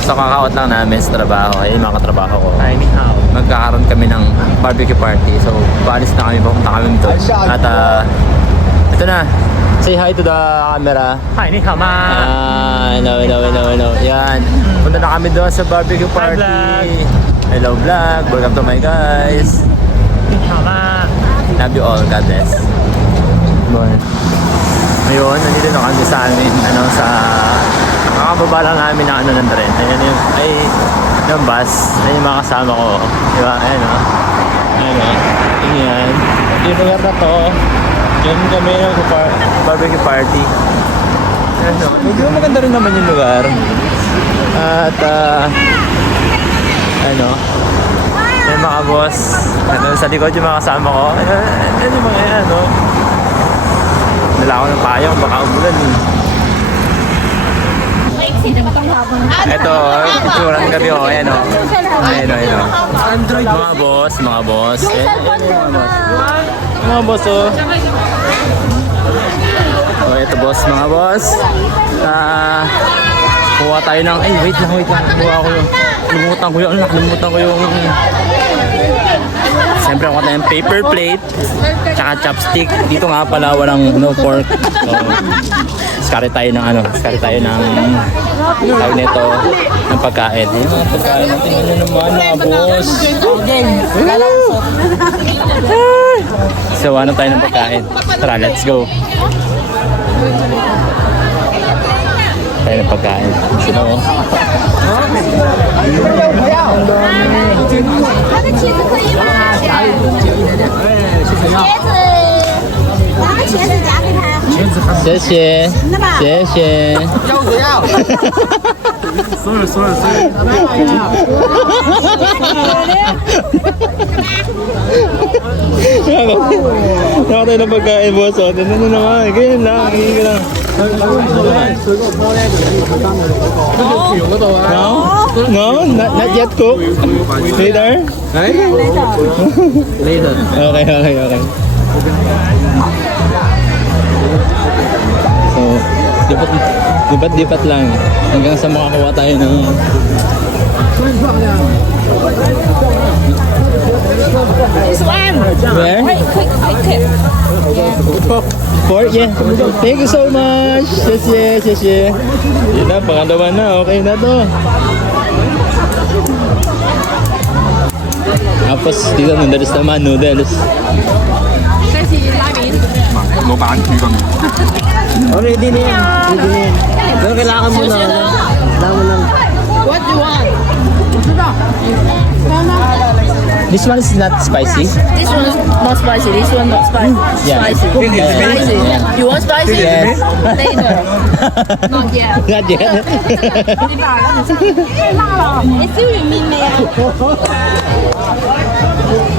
So kaka-out lang namin sa trabaho. Ayun mga katrabaho ko. Hi, ni hao. Magkakaroon kami ng barbecue party. So paalis na kami, papunta kami doon. At ito na. Say hi to the camera. Hi, ni hao ma. No. Yan. Punta na kami doon sa barbecue party. vlog. Hello vlog. Welcome to my guys. Ni hao ma. Love you all. God bless. Ngayon, nandito na kami sa amin, sa nakakababa lang namin ng ng tren. Ayan yung bus. Ayan yung mga kasama ko. Diba? Ayan o. Ayan. Yung lugar na to, dyan kami barbecue party. Ayan o. Medyo maganda rin naman yung lugar. At, yung mga boss. Sa likod yung mga kasama ko. Ayan yung mga yan, o. Dala ako ng payong, baka umulan eh. Ito, itsura ng gabi o. Ayan o. Mga boss. Mga boss o. So, ito boss, mga boss. Kuha tayo ng, wait lang. Nakalimutan ko yung siyempre kuha tayo ng paper plate tsaka chopstick. Dito nga pala walang no pork. So, skari tayo ng tawag nito ng pagkain. Yung mga pagkain natin, ano naman mga boss. So ano tayo ng pagkain? Tara, let's go. Tayo ng pagkain. Sino mo? 它的茄子可以吗？茄子，拿个茄子夹给他。谢谢。要不要？所有。Naka tayo ng pagkain, boss. O, tignan nyo naman. Ganyan lang. Hingin ka lang. No, not yet cooked. Later? Later. Okay. So, lipat lang. Hanggang sa makakuha tayo ng... This one. Where? Quick. Pork, yeah. Thank you so much. Xie. Yun na, pangalawa na. Okay na to. Tapos dito noodles. 这是拉面。老闆煮咁。 Ready na yan. Pero kailangan mo na. What do you want? This one is not spicy. This one is not spicy. This one not spicy. Yeah. Spicy. Spicy. Yeah. You want spicy? Yes. Later. Not yet. Not yet. 你燒完面未啊？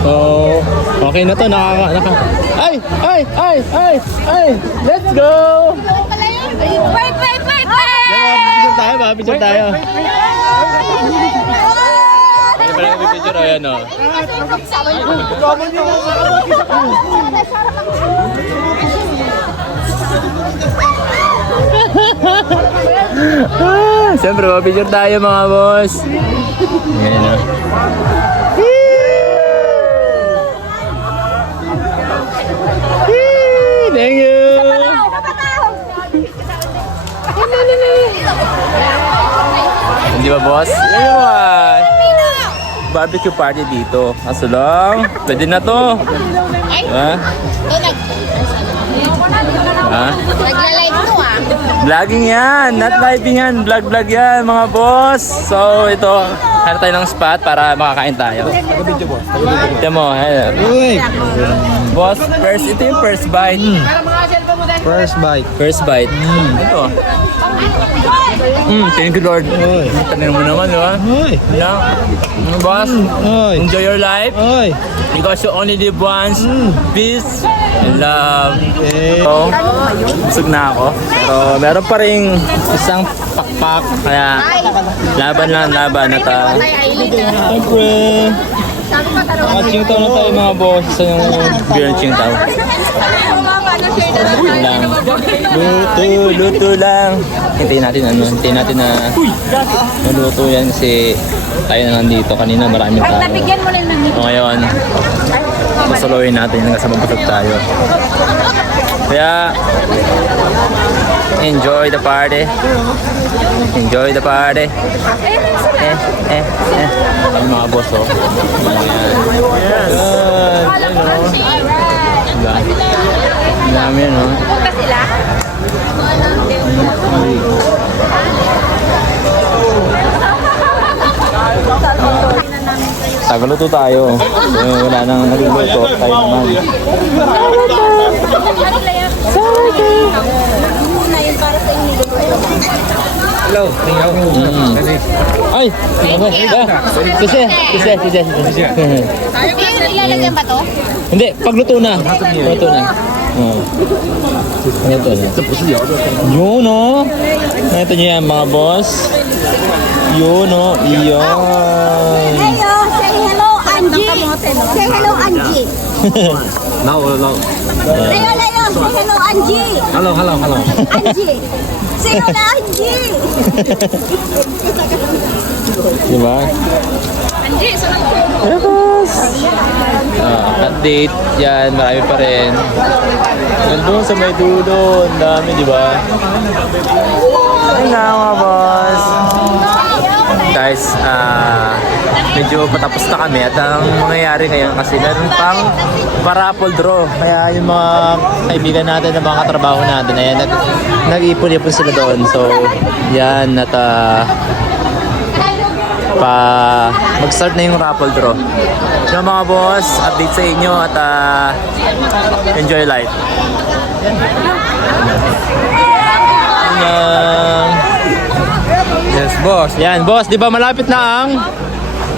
So, okay na to. Ay! Let's go! Wait. Picture tayo. Ay, pala picture o yan o. Siyempre, picture tayo mga boss. Ganyan o. Thank you! Hindi ba boss? Yan yung barbecue party dito. Kaso lang, pwede na to. Ha? Nagla-live to ah. Vlogging yan, not living yan. Vlog yan mga boss. So ito, hanap tayo ng spot para makakain tayo. Ito mo, boss, ito yung first bite. First bite. Ito. Thank you Lord. Tanin mo naman, di ba? Boss, enjoy your life. Because you only live once. Peace and love. So, busog na ako. Pero meron pa rin isang pakpak. Kaya, laban na ta. Siyempre. Chingtaw na tayo mga boss. Isa yung beer and chingtaw. Yun lang. Luto lang. Hintayin natin na maluto yan kasi tayo na nandito. Kanina maraming tao. Nabigyan mo na ng So ngayon, masuluhin natin hanggang sa mabusog tayo. Kaya, enjoy the party. Enjoy the party. Ang mga boss, oh. Ayan. Ang dami yan, oh. Punta sila? Tagaluto tayo. Wala nang nagluluto. Tayo naman. Hello, tingnan ko. Ay! Sise. Ilalagyan ba to? Hindi, pagluto na. Pagluto na. Pagluto na. Yun, oh. Ito nyo yan, mga boss. Yun, oh. Iyon. Hello, say hello, Angie. Say hello, Angie. Now. Leo, say hello, Angie. Hello. Angie. Say hello, Angie. Diba? Angie, sunod ko. Hello, boss. Update. Yan, marami pa rin. Nandun sa may dulo. Ang dami, diba? Ayun na, mga boss. Guys, medyo patapos na kami at ang mangyayari ngayon kasi meron pang parapol draw. Kaya yung mga kaibigan natin, na mga katrabaho natin, ayan, nag-ipon-ipon sila doon. So, yan, at mag-start na yung raffle draw. So mga boss, update sa inyo at enjoy life. Yes, boss. Yan, boss, di ba malapit na ang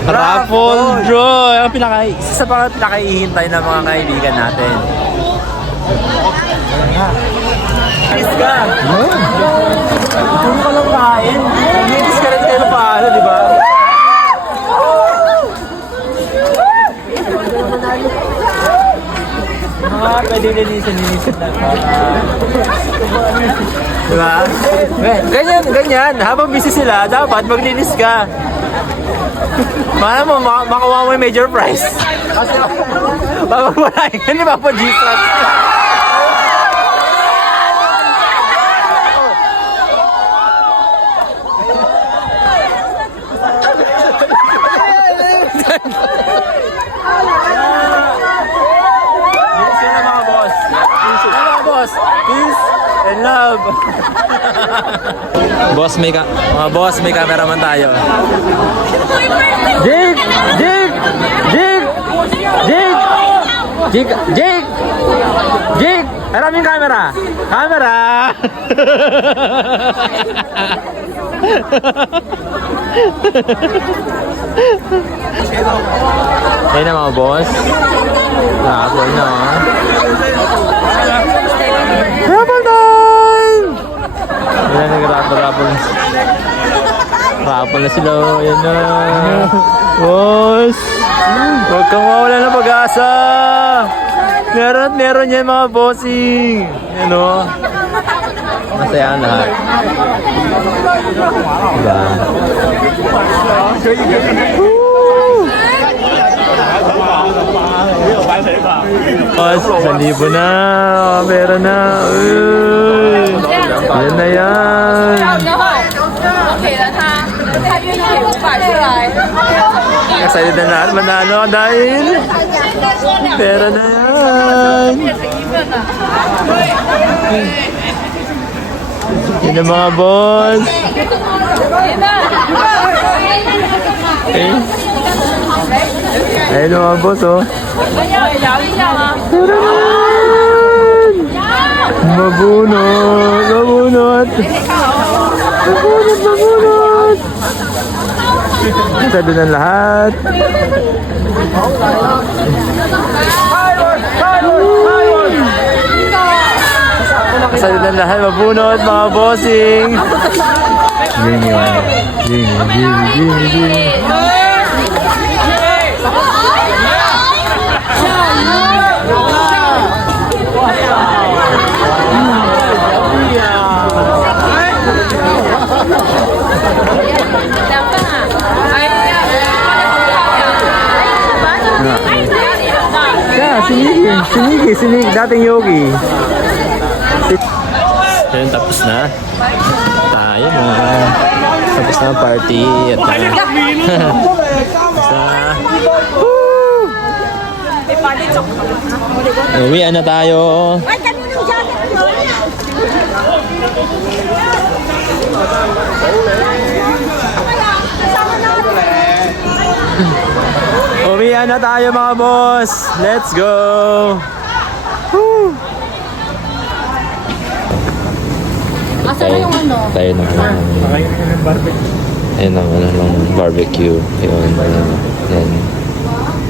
raffle draw? Yung isa sa mga pinakahihintay ng mga kaibigan natin. Ayos ka! Kung ka lang kain, nag-iitis ka rin tayo paano, di ba? Mga pwede linisan na. Diba? Ganyan. Habang busy sila, dapat maglinis ka. Paano mo, makuha mo yung major prize. Kasi, babag wala yun, hindi ba po G-Strat? Peace and love. Mga boss, may cameraman tayo. Jake! Maraming camera! Ayun na mga boss. Rapol na. Rapol time! Ayan na nag-rapol. Rapol na sila. Ayan na. Boss! Huwag kang mawala ng pag-asa! Meron yan mga bossing! Ayan o. Masaya ang lahat. Diba? Boss, 1,000 na. Pera na. Uy. Yan na yan. 给了他，他愿意给500出来。 Excited na lahat. Manalo ka dahil. Pera na yan. 变成1份了。 Yan ang mga boss. Ayun ang mga boss, oh. 要聊一下吗？ Pera na yan. Mabunot. Excited na lahat. Excited na lahat. Mabunot, mga bossing. Jimmy. Sinigi. Dating yogi. Ayun, tapos na. Tayo na. Tapos na ang party. At tapos na. Uwian na tayo. Ay, kaninong jacket yun? Uwian na tayo mga boss. Let's go. Woo. Asa na yung ano? Tayo na ayun ang ng barbecue. Yun. Yan.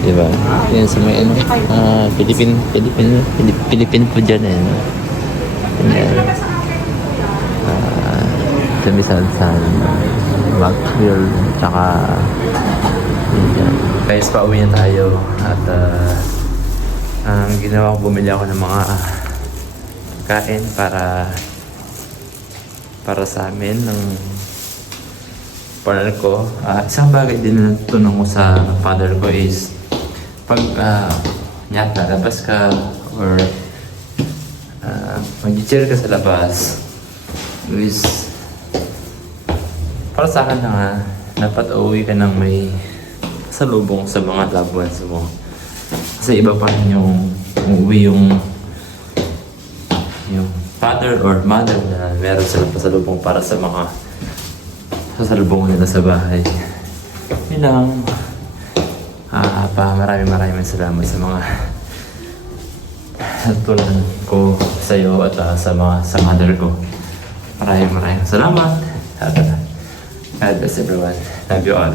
Diba? Yan sa may ano. Philippine food dyan eh. No? Yan. Kamisan-san. Mackerel. Tsaka yan. Guys, pauwi na tayo. At ginawa ko, bumili ako ng mga kain para sa amin ng partner ko. Isang bagay din na natutunan ko sa father ko is pag lalabas ka or mag-chill ka sa labas is para sa akin na dapat uuwi ka ng may salubong sa mga loved ones mo. Kasi iba pa rin yung uuwi yung father or mother na meron sila pasalubong para sa mga sasalubong nila sa bahay. Yun lang. Maraming salamat sa mga natutunan ko sa iyo at sa mother ko. Maraming salamat. God bless everyone. Love you all.